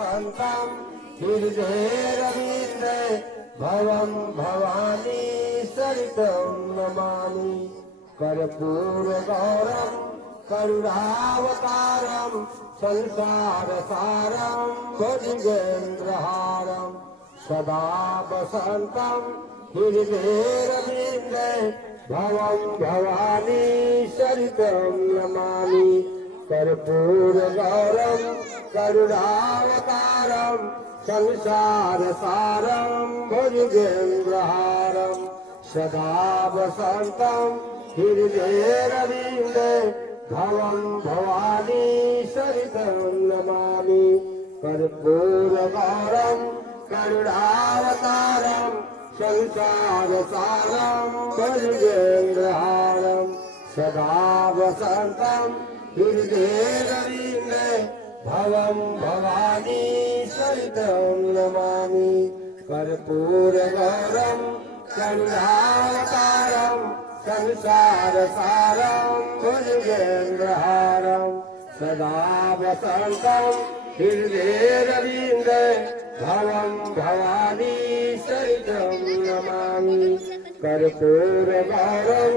वसन्तं हृदयेरवीन्द्रे भवं भवानी सरितं नमामि कर्पूरगौरं करुणावतारं संसारसारं भुजगेन्द्रहारं सदा वसन्तं हृदयेरवीन्द्रे भवं भवानी सरितं नमामि कर्पूरगौरं करुणावतारं संसारसारं भुजगेन्द्रहारं सदा वसन्तं हृदयेरवीन्द्रे भवं भवानी सरितं नमामि कर्पूरगौरं करुणावतारं संसारसारं भुजगेन्द्रहारं सदा वसन्तं हृदयेरवीन्द्रे भवं भवानी सरितं नमामि कर्पूरगौरं करुणावतारं संसारसारं भुजगेन्द्रहारं सदा वसन्तं हृदयेरवीन्द्रे भवं भवानी सरितं नमामि कर्पूरगौरं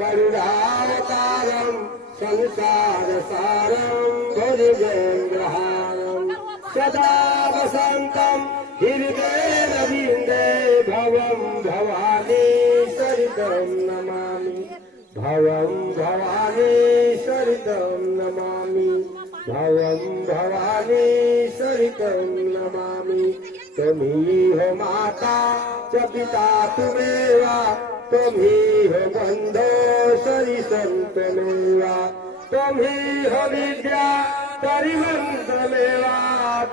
करुणावतारं संसारसारं भुजगेन्द्रहारं सदा वसन्तं हृदयेरवीन्द्रे भवं भवानी सरितं नमामि भवं भवानी सरितं नमामि भवं भवानी सरितं नमामि तुम्ही हो माता च पिता तुमेव तुम्ही हो बंधो सरि संतमेवा तुम्ही हो विद्या परिमंत्रमेवा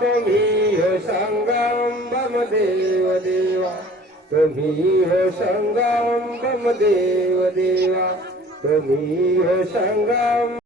तुम्ही हो संगम मम देव देवा तुम्ही हो संगम मम देव देवा तुम्ही हो संगम